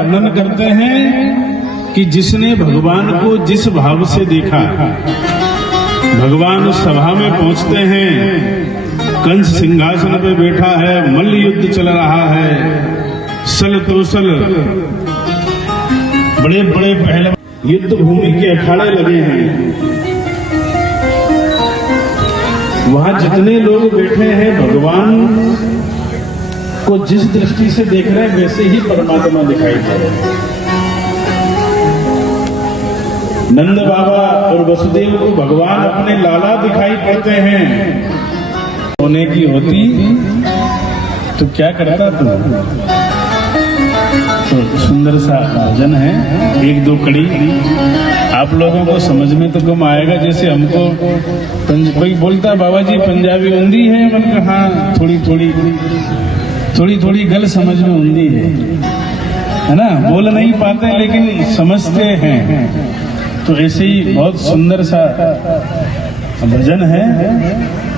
वर्णन करते हैं कि जिसने भगवान को जिस भाव से देखा, भगवान सभा में पहुंचते हैं, कंस सिंहासन पे बैठा है, मल्ल युद्ध चल रहा है, सल तोसल बड़े बड़े पहलवान युद्ध भूमि के अखाड़े लगे हैं, वहां जितने लोग बैठे हैं भगवान को जिस दृष्टि से देख रहे हैं वैसे ही परमात्मा दिखाई दे रहे हैं। नंद बाबा और वसुदेव को भगवान अपने लाला दिखाई पड़ते हैं। होने की होती तो क्या करता तू? तो सुंदर सा भजन है, एक दो कड़ी आप लोगों को समझ में तो कम आएगा। जैसे हमको कोई बोलता बाबा जी पंजाबी हिंदी है, मतलब हाँ थोड़ी थोड़ी गल समझ में हिंदी है ना, बोल नहीं पाते लेकिन समझते हैं। तो ऐसे ही बहुत सुंदर सा भजन है,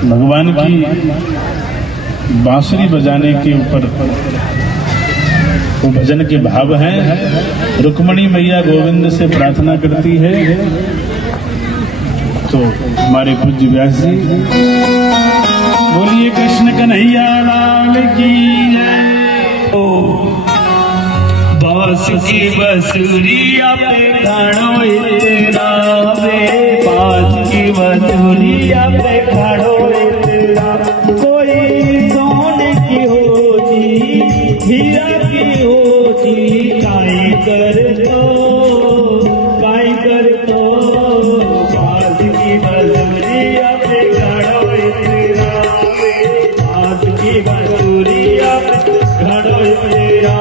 भगवान की बांसुरी बजाने के ऊपर वो भजन के भाव हैं। रुक्मणी मैया गोविंद से प्रार्थना करती है, तो हमारे पूज्य व्यास जी बोलिए कृष्ण कन्हैया लाल की जय। ओ बांस की बंसुरिया पे गानो इतना वे, बांस की बंसुरिया पे गानो इतना, कोई सोने की होती हीरा की होती, काई कर तो बांस की बंसुरिया पे गानो इतना वे, बांस की बंसुरिया पे गानो इतना।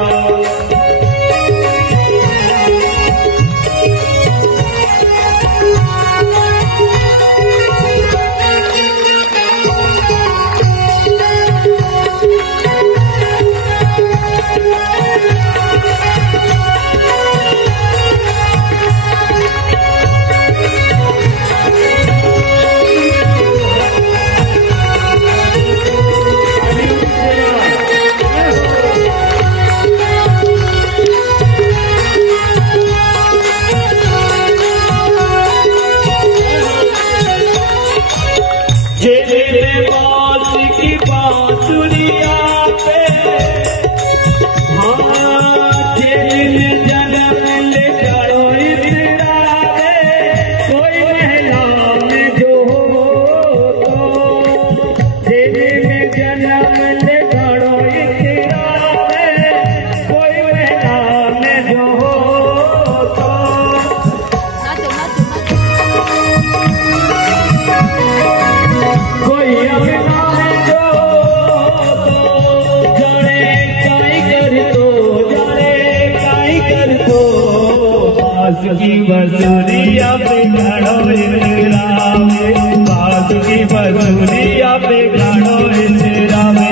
की बंसुरिया पे गानो इंदिरा में, बांस की बंसुरिया पे गानो इंदिरा में।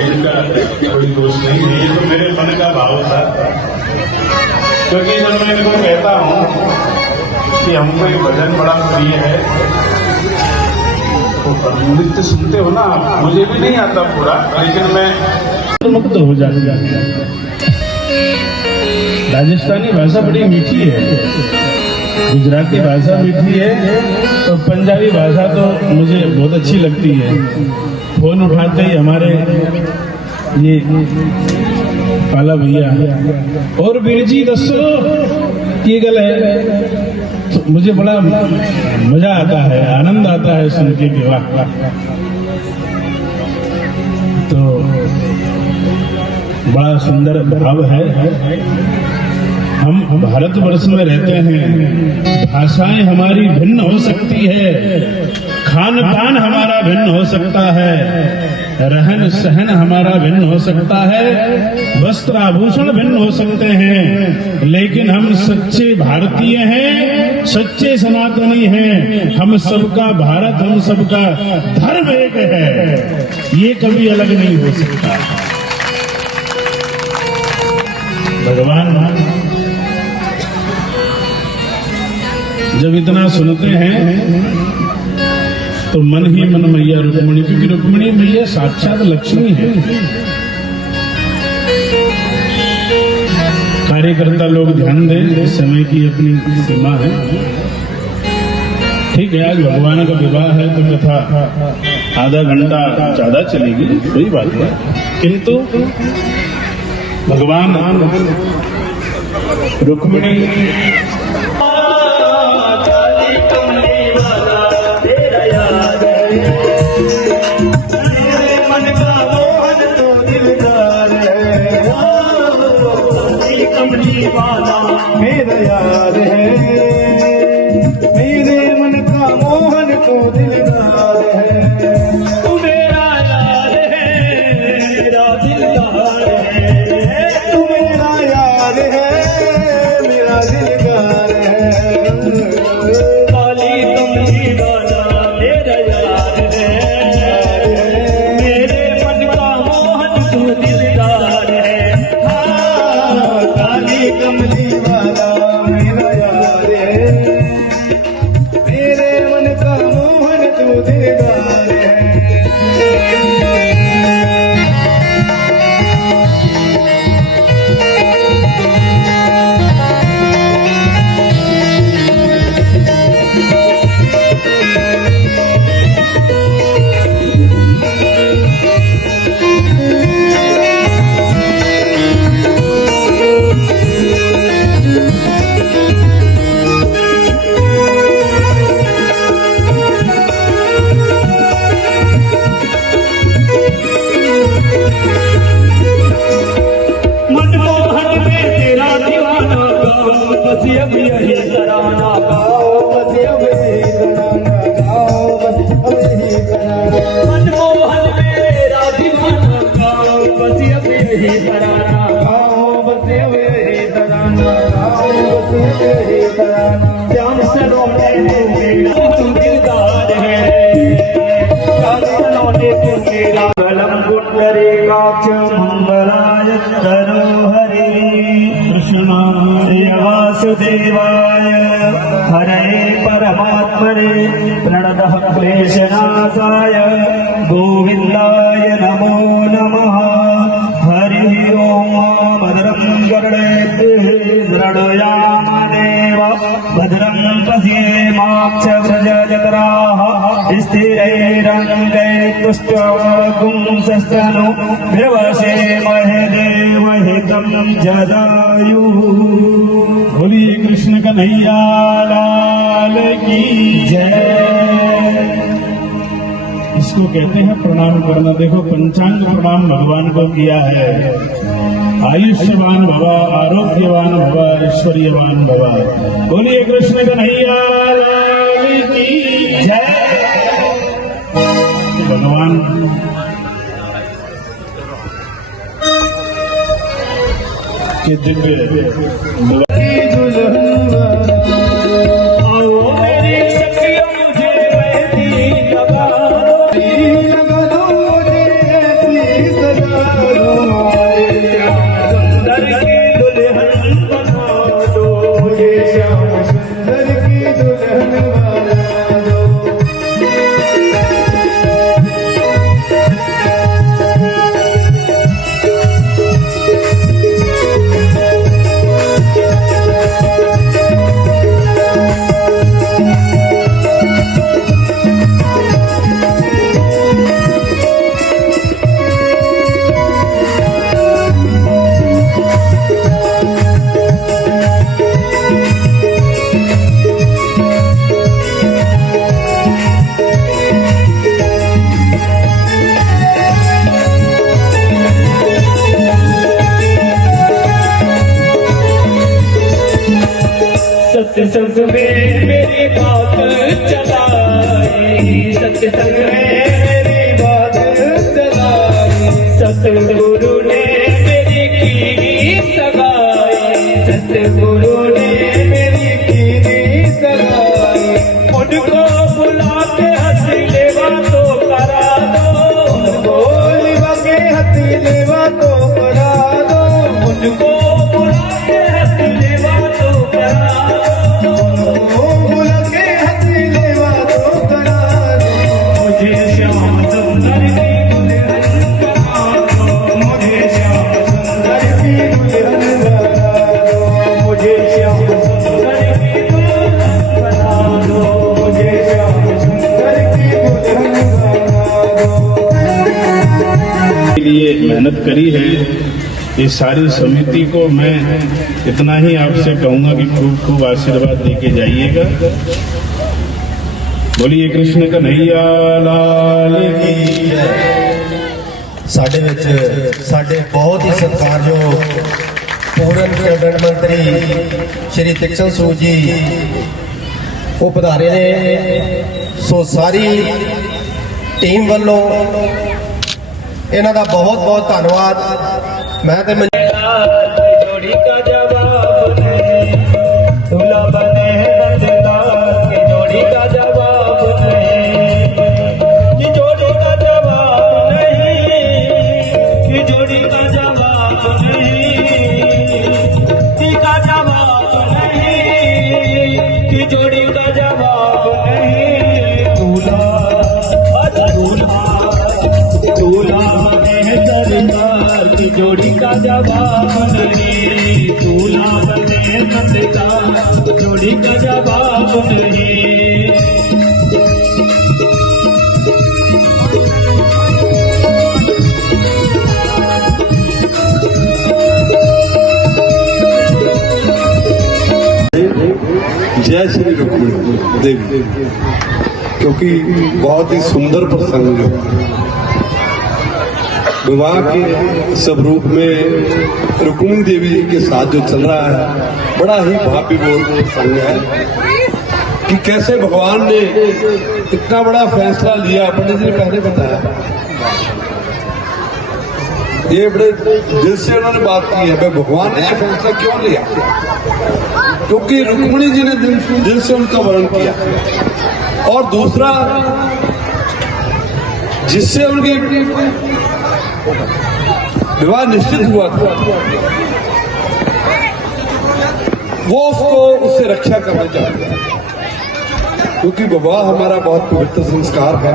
इनका कोई दोष नहीं है, ये तो मेरे मन का भाव था। क्योंकि जब मैं इनको कहता हूँ कि हमको ये भजन बड़ा प्रिय है, तो नृत्य सुनते हो ना, मुझे भी नहीं आता पूरा, लेकिन मैं मुक्त हो जाऊंगा। राजस्थानी भाषा बड़ी मीठी है, गुजराती भाषा मीठी है, और पंजाबी भाषा तो मुझे बहुत अच्छी लगती है। फोन उठाते ही हमारे ये पाला भैया और वीर जी दसो की गल है, तो मुझे बड़ा मजा आता है, आनंद आता है सुन के कि वाह। तो बड़ा सुंदर भाव है। हम भारतवर्ष में रहते हैं, भाषाएं हमारी भिन्न हो सकती है, खान पान हमारा भिन्न हो सकता है, रहन सहन हमारा भिन्न हो सकता है, वस्त्र आभूषण भिन्न हो सकते हैं, लेकिन हम सच्चे भारतीय हैं, सच्चे सनातनी हैं। हम सबका भारत, हम सबका धर्म एक है, ये कभी अलग नहीं हो सकता। भगवान जब इतना सुनते हैं तो मन ही मन मैया रुक्मिणी, क्योंकि रुक्मिणी मैया साक्षात लक्ष्मी है। कार्यकर्ता लोग ध्यान दें, समय की अपनी सीमा है। ठीक है, आज भगवान का विवाह है तो कथा आधा घंटा ज्यादा चलेगी, कोई बात नहीं, किंतु भगवान रुक्मिणी मेरा याद है, मेरे मन का मोहन को दिलदार है। तू मेरा याद है, मेरा दिलदार है। तू मेरा याद है, मेरा दिलदार है। काली कमली वाला मेरा याद है, मेरे मन का मोहन को दिलदार है। हाँ, काली कमली वाला मेरा याद है, मेरे मन का मोहन तो दिलदार है। मनमोहन में तेरा दीवाना गाओ, बस अब यही तराना गाओ, बस अब यही तराना गाओ, बस अब यही तराना। मनमोहन में तेरा दीवाना गाओ, बस अब यही तराना गाओ, बस अब यही तराना गाओ, बस अब यही तराना। श्याम सलोने मेरा तू दिलदार है, श्याम सलोने तू मेरा कलम पुंडरीकाक्ष मंगलाय करो हरे। कृष्णाय वासुदेवाय हरे परमात्मने प्रणतः क्लेशनाशाय गोविन्दाय नमो नमः। हरि ओम भद्रं कर्णेत् शृणुयाम देव भद्रं पश्येमाक्षव्रजत्राः स्थिरैरङ्गैस्तुष्टुवागुंसस्तनु विवशेमहे देवहितं जदायुः। बोलिए कृष्ण कन्हैया लाल की जय। इसको कहते हैं प्रणाम करना। देखो पंचांग प्रणाम भगवान को किया है। आयुष्यवान भवा, आरोग्यवान भवा, ऐश्वर्यवान भवा। बोलिए कृष्ण कन्हैया लाल की जय। भगवान के दिव्य सत्संग में मेरी बात चलाई, सत्संग में मेरी बात चलाई, सतगुरु ने मेरी की सगाई, सतगुरु ने मेरी की सगाई। उनको बुला के हंसी लेवा तो करा दो, उनको बुला के हंसी लेवा तो करा दो, उनको बुला के हंसी लेवा तो करा दो, बुला के हंसी लेवा तो करा दो। मुझे श्याम सुंदर की दुल्हन बना दो, मुझे श्याम सुंदर की दुल्हन बना दो, मुझे श्याम सुंदर की दुल्हन बना दो, मुझे श्याम सुंदर की दुल्हन बना दो। के लिए मेहनत करी है। इस सारी समिति को मैं इतना ही आपसे कहूंगा कि खूब खूब आशीर्वाद देके जाइएगा। बोलिए कृष्ण कन्हैया लाल की ਸਾਡੇ ਵਿੱਚ ਸਾਡੇ ਬਹੁਤ ਹੀ ਸਤਿਕਾਰਯੋਗ ਪੂਰਨ ਕੈਬਨਿਟ ਮੰਤਰੀ ਸ਼੍ਰੀ ਤ੍ਰਿਕਸ਼ਨ ਸੂਦ ਜੀ ਉਹ ਪਧਾਰੇ ਨੇ। ਸੋ ਸਾਰੀ ਟੀਮ ਵੱਲੋਂ ਇਹਨਾਂ ਦਾ ਬਹੁਤ ਬਹੁਤ ਧੰਨਵਾਦ। ਮੈਂ ਤੇ जोड़ी का जवाब नहीं, दूल्हा बने नंदलाल की जोड़ी का जवाब नहीं, कि जोड़ी का जवाब नहीं, कि जोड़ी का जवाब नहीं, कि का जवाब नहीं, कि जोड़ी का जवाब नहीं। दूल्हा दूल्हा दूल्हा बने सरकार की जोड़ी का जवाब नहीं, दूल्हा बने नंदलाल जोड़ी का जवाब नहीं। जय श्री रुक्मिणी देवी, क्योंकि बहुत ही सुंदर प्रसंग है। विवाह के स्वरूप में रुक्मिणी देवी जी के साथ जो चल रहा है, बड़ा ही भावविभोर प्रसंग है कि कैसे भगवान ने इतना बड़ा फैसला लिया। पंडित जी ने पहले बताया, ये बड़े दिल से उन्होंने बात की है, भाई भगवान ने ये फैसला क्यों लिया, क्योंकि रुक्मिणी जी ने दिल से उनका वर्णन किया। और दूसरा, जिससे उनकी विवाह निश्चित हुआ था, वो उससे रक्षा करना चाहते हैं, क्योंकि विवाह हमारा बहुत पवित्र संस्कार है।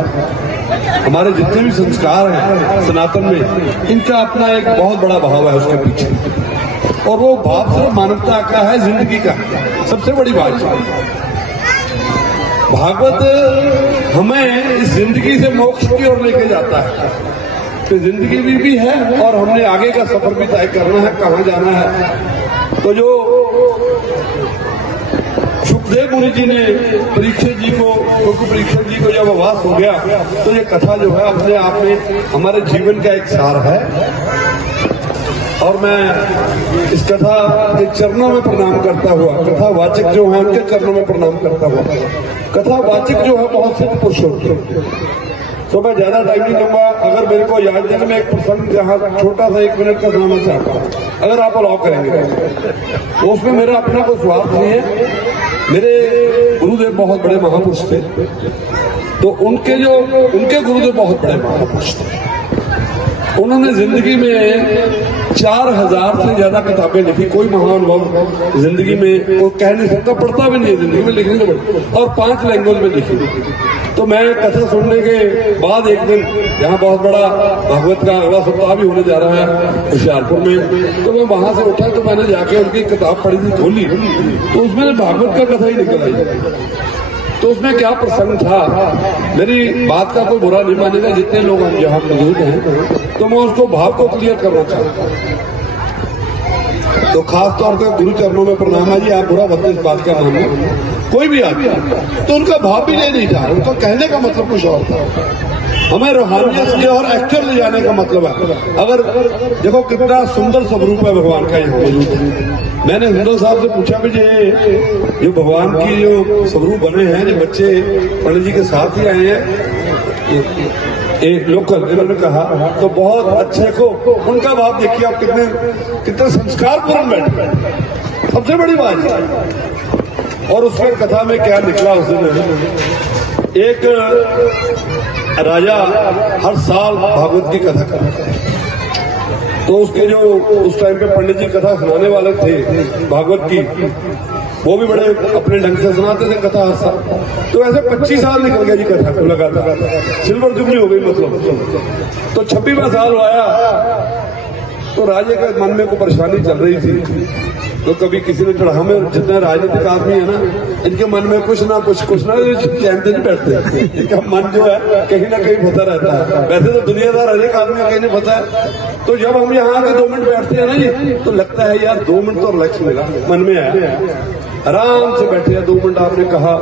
हमारे जितने भी संस्कार हैं सनातन में, इनका अपना एक बहुत बड़ा भाव है उसके पीछे, और वो भाव सिर्फ मानवता का है, जिंदगी का सबसे बड़ी बात है। भागवत हमें इस जिंदगी से मोक्ष की ओर लेके जाता है, तो जिंदगी भी है और हमने आगे का सफर भी तय करना है, कहाँ जाना है। तो जो सुखदेव मुनि जी ने परीक्षित जी को, क्योंकि परीक्षित जी को जब आवास हो गया, तो ये कथा जो है अपने आप में हमारे जीवन का एक सार है। और मैं इस कथा के चरणों में प्रणाम करता हुआ, कथावाचक जो है उनके चरणों में प्रणाम करता हुआ, कथावाचक जो है बहुत सिद्ध पुरुष होते हैं, तो मैं ज्यादा टाइम नहीं लूंगा। अगर मेरे को याद है, मैं एक प्रसंग जहाँ छोटा सा 1 मिनट का सुनाना चाहता हूँ, अगर आप अलाउ करेंगे तो। उसमें मेरा अपना कोई स्वार्थ नहीं है। मेरे गुरुदेव बहुत बड़े महापुरुष थे, तो उनके गुरुदेव बहुत बड़े महापुरुष थे। उन्होंने जिंदगी में 4000 से ज्यादा किताबें लिखी। कोई महानुभाव जिंदगी में वो कह नहीं सकता, पढ़ता भी नहीं है जिंदगी में, लिखने को पड़ता, और 5 लैंग्वेज में लिखी। तो मैं कथा सुनने के बाद एक दिन यहाँ बहुत बड़ा भागवत का अगला सप्ताह भी होने जा रहा है होशियारपुर में, तो मैं वहां से उठा, तो मैंने जाके उनकी किताब पढ़ी थी, खोली, तो उसमें भागवत का कथा ही निकल आई। तो उसमें क्या प्रसंग था, मेरी बात का कोई बुरा नहीं मानेगा, जितने लोग हम यहाँ मौजूद हैं, तो मैं उसको भाव को क्लियर करना चाहता हूँ। तो खास तौर पर गुरु चरणों में प्रणाम है जी, आप बुरा मत इस बात का मानना, कोई भी आदमी, तो उनका भाव भी नहीं था, उनका कहने का मतलब कुछ और था। हमें रूहानियत की और एक्चुअल ले जाने का मतलब है। अगर देखो कितना सुंदर स्वरूप है भगवान का यहाँ मौजूद। मैंने हिंदू साहब से पूछा भी जो भगवान की जो स्वरूप बने हैं, जो बच्चे पंडित जी के साथ ही आए हैं एक लोकल, इन्होंने कहा तो बहुत अच्छे को उनका भाव देखिए आप, कितने संस्कार पूर्ण बैठे, सबसे बड़ी बात है। और उसमें कथा में क्या निकला उस दिन, एक राजा हर साल भागवत की कथा करता है, तो उसके जो उस टाइम पे पंडित जी कथा सुनाने वाले थे भागवत की, वो भी बड़े अपने ढंग से सुनाते थे कथा हर साल। तो ऐसे 25 साल निकल गया जी कथा को लगातार, सिल्वर जुबली हो गई मतलब। तो 26वां साल आया तो राजे के मन में कोई परेशानी चल रही थी। तो कभी किसी ने चढ़ा में, जितने राजनीतिक आदमी है ना, इनके मन में कुछ ना कुछ चैन से नहीं बैठते, इनका मन जो है कहीं ना कहीं फंसा रहता है। वैसे तो दुनियादार हर एक आदमी कहीं नहीं फंसा है। तो जब हम यहाँ आके 2 मिनट बैठते हैं ना जी, तो लगता है यार 2 मिनट तो रिलैक्स मिला, मन में आया, आराम से बैठे हैं 2 मिनट। आपने कहा,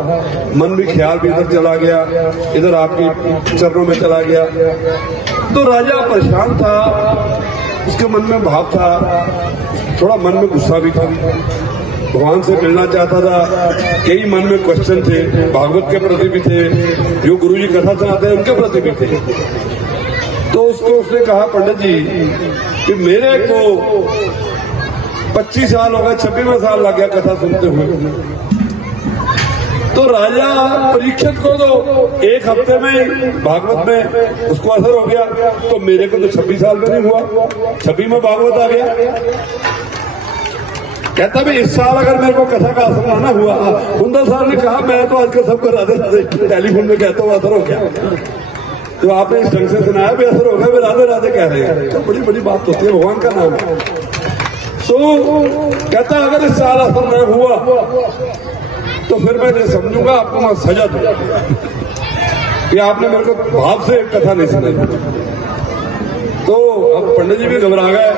मन भी ख्याल भी इधर चला गया, इधर आपके चरणों में चला गया। तो राजा परेशान था, उसके मन में भाव था, थोड़ा मन में गुस्सा भी था, भगवान से मिलना चाहता था, कई मन में क्वेश्चन थे, भागवत के प्रति भी थे, जो गुरु जी कथा सुनाते हैं उनके प्रति भी थे। तो उसने कहा, पंडित जी कि मेरे को 25 साल हो गए, 26वां साल लग गया कथा सुनते हुए। तो राजा परीक्षित को तो 1 हफ्ते में भागवत में उसको असर हो गया, तो मेरे को तो 26 साल में नहीं हुआ, 26 में भागवत आ गया। कहता भी इस साल अगर मेरे को कथा का असर ना हुआ, 15 साल ने कहा मैं तो आजकल सबको राधे राधे टेलीफोन में कहता हूँ असर हो गया। तो आपने इस ढंग से सुनाया भी असर हो गया, वे राधे राधे कह रहे हैं, तो बड़ी बड़ी बात होती है, भगवान का नाम है। सो कहता अगर इस साल असर न हुआ तो फिर मैं ये समझूंगा आपको मैं सजा दूंगा कि आपने मेरे को भाव से कथा नहीं सुनाई। तो अब पंडित जी भी घबरा गए,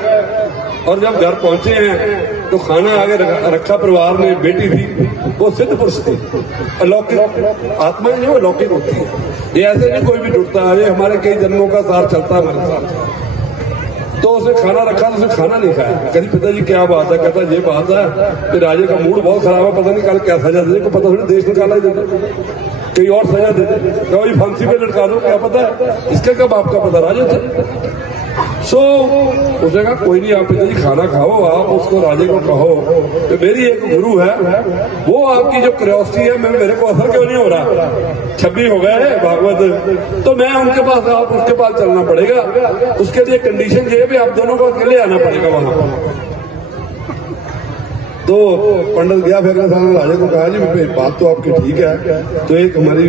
और जब घर पहुंचे हैं तो खाना आगे रखा, परिवार ने, बेटी थी, वो सिद्ध पुरुष थी, अलौकिक आत्मा जो अलौकिक होती है, ये ऐसे नहीं कोई भी जुड़ता है, ये हमारे कई जन्मों का साथ चलता है हमारे साथ। तो उसने खाना रखा, तो उसने खाना नहीं खाया। कहती पिताजी क्या बात है? कहता ये बात है कि राजे का मूड बहुत खराब है, पता नहीं कल क्या सजा दे, को पता थोड़ी देश निकाला ही देते, कहीं और सजा देते, कभी फांसी पे लटका दो, क्या पता है इसका कब आपका पता, राजे थे। सो उसने कहा कोई नहीं, आप पिताजी खाना खाओ, आप उसको राजे को कहो कि मेरी एक गुरु है, वो आपकी जो क्यूरियोसिटी है, मेरे को असर क्यों नहीं हो रहा, 26 हो गए भागवत, तो मैं उनके पास, आप उसके पास चलना पड़ेगा। उसके लिए कंडीशन ये भी आप दोनों को अकेले आना पड़ेगा वहां। तो पंडित गया, फिर राजा को कहा जी बात तो आपकी ठीक है, तो एक हमारी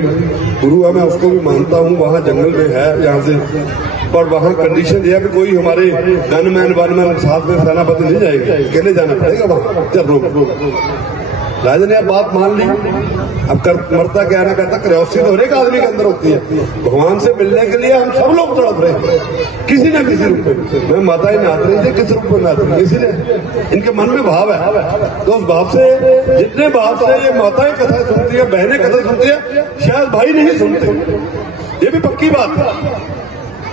गुरु है, मैं उसको भी मानता हूँ, वहां जंगल में है यहाँ से, पर वहां कंडीशन यह है कि कोई हमारे गनमैन वनमैन साथ में सेनापति नहीं जाएगा, अकेले जाना पड़ेगा वहां चरणों में। राजा ने अब बात मान ली। अब मरता क्या ना कहता, क्यूरियोसिटी तो हर एक आदमी के अंदर होती है, भगवान से मिलने के लिए हम सब लोग तड़प रहे हैं किसी न किसी रूप में। मैं माता ही नाच रही थी, किस रूप में नाच रही, इसीलिए इनके मन में भाव है। तो उस भाव से, जितने भाव से ये माताएं कथा सुनती है, बहनें कथा सुनती है, शायद भाई नहीं सुनते, ये भी पक्की बात है।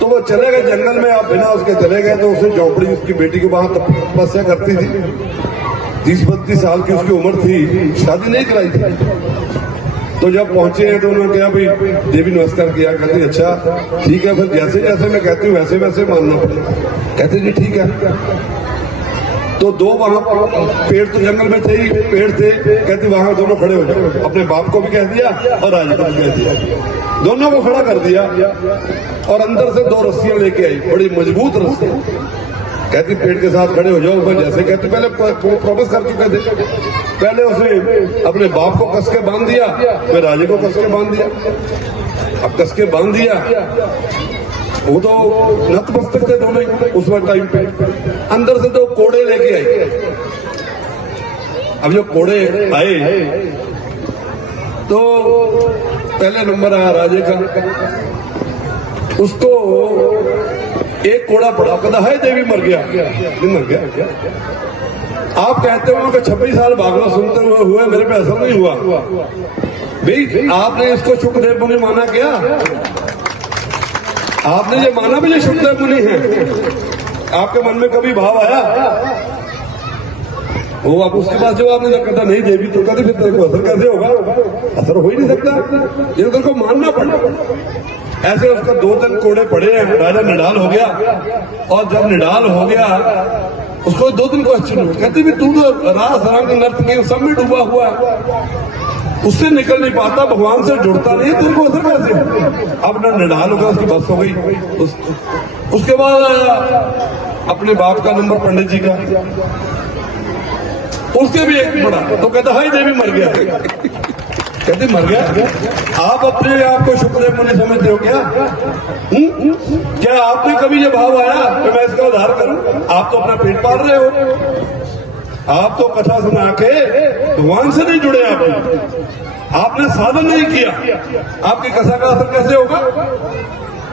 तो वो चले गए जंगल में, आप बिना उसके चले गए, तो उसने झोंपड़ी उसकी बेटी के वहां तपस्या करती थी, 30-32 साल की उसकी उम्र थी, शादी नहीं कराई थी। तो जब पहुंचे हैं तो उन्होंने कहा भाई देवी नमस्कार किया, कहती अच्छा ठीक है, फिर जैसे जैसे मैं कहती हूँ वैसे वैसे मानना पड़ेगा। कहते जी ठीक है। तो 2 वहां पेड़ तो जंगल में थे ही, पेड़ थे, कहती वहां दोनों खड़े हो जाओ। अपने बाप को भी कह दिया और राजा को भी कह दिया, दोनों को खड़ा कर दिया, और अंदर से 2 रस्सियां लेके आई, बड़ी मजबूत रस्सियां। कहती पेड़ के साथ खड़े हो जाओ। मैं जैसे कहती पहले प्रॉमिस कर चुके थे, पहले उसने अपने बाप को कस के बांध दिया, फिर राजे को कस के बांध दिया। अब कस के बांध दिया, वो तो नतमस्तक थे दोनों ही उस वक्त टाइम पे। अंदर से 2 कोड़े लेके आए। अब जो कोड़े आए तो पहले नंबर आया राजे का, उसको एक कोड़ा पड़ा, कहता है देवी मर गया, नहीं मर गया। आप कहते हो कि 26 साल भागवत सुनते हुए मेरे पे असर नहीं हुआ, भाई आपने इसको शुक्रदेव मुनि माना क्या? आपने ये माना भी ये शुक्ल मुनि है, आपके मन में कभी भाव आया? वो आप उसके बाद जो आपने जब कहता नहीं देवी तो कहते फिर तेरे को असर कैसे होगा? असर हो ही नहीं सकता, ये तेरे को मानना पड़ा। ऐसे उसका 2-3 कोड़े पड़े हैं, राजा निडाल हो गया। और जब निडाल हो गया उसको 2-3 क्वेश्चन हुए, कहते भी तू तो रास रंग नर्तकी सब में डूबा हुआ है, उससे निकल नहीं पाता, भगवान से जुड़ता नहीं, तेरे को असर कैसे? अब ना निडाल हो गया, उसकी बस हो गई। उसके बाद अपने बाप का नंबर पंडित जी का, उसके भी एक बड़ा, तो कहता हाय देवी मर गया। कहते मर गया? आप अपने आप को शुक्र मुनि समझते हो क्या? क्या आपने कभी ये भाव आया कि मैं इसका उद्धार करूं? आप तो अपना पेट पाल रहे हो, आप तो कथा सुना के भगवान से नहीं जुड़े, आपने साधन नहीं किया, आपकी कथा का असर कैसे होगा?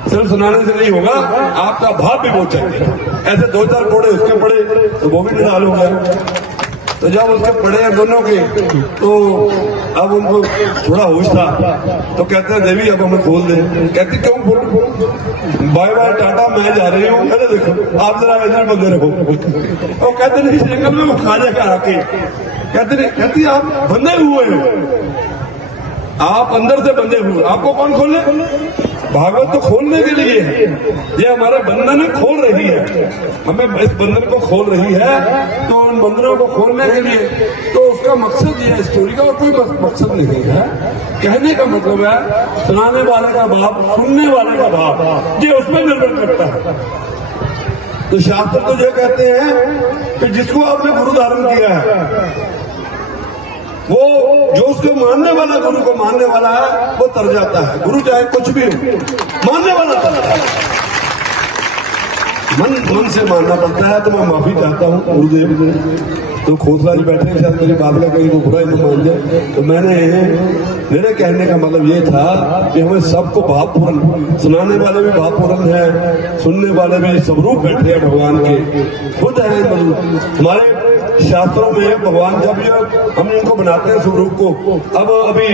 सिर्फ सुनाने से नहीं होगा, आपका भाव भी बहुत चाहिए। ऐसे 2-4 कोड़े उसके पड़े तो वो भी निडाल हो गया। तो जब उसके पड़े हैं दोनों के, तो अब उनको थोड़ा होश था, तो कहते हैं देवी अब हमें खोल दे। कहती क्यों खोल? बाय बाय टाटा, मैं जा रही हूँ। अरे देखो आप जरा इधर बंदे रहो। तो कहते नहीं जंगल में वो खा जाएगा आके। कहते नहीं, कहती आप बंधे हुए हैं, आप अंदर से बंधे हुए, आपको कौन खोले? भागवत तो खोलने के लिए है, ये हमारे बंधन खोल रही है, हमें इस बंधन को खोल रही है, तो उन बंधनों को खोलने के लिए तो उसका मकसद ये है स्टोरी का, और कोई मकसद नहीं है। कहने का मतलब है सुनाने वाले का भाव, सुनने वाले का भाव, ये उसमें निर्भर करता है। तो शास्त्र तो ये कहते हैं कि जिसको आपने गुरु धारण किया है, वो जो उसको मानने वाला, गुरु को मानने वाला है, वो तर जाता है। गुरु चाहे कुछ भी हो, मानने वाला तर जाता है। मन से मानना पड़ता है। तो मैं माफी चाहता हूँ गुरुदेव, तो खोसला जी बैठे शायद मेरी बात का कहीं वो बुरा ही नहीं मान जाए, तो मेरे कहने का मतलब ये था कि हमें सबको भावपूर्ण, सुनाने वाले भी भावपूर्ण है, सुनने वाले भी स्वरूप बैठे हैं भगवान के, खुद है हमारे शास्त्रों में। भगवान जब ये हम इनको बनाते हैं स्वरूप को, अब अभी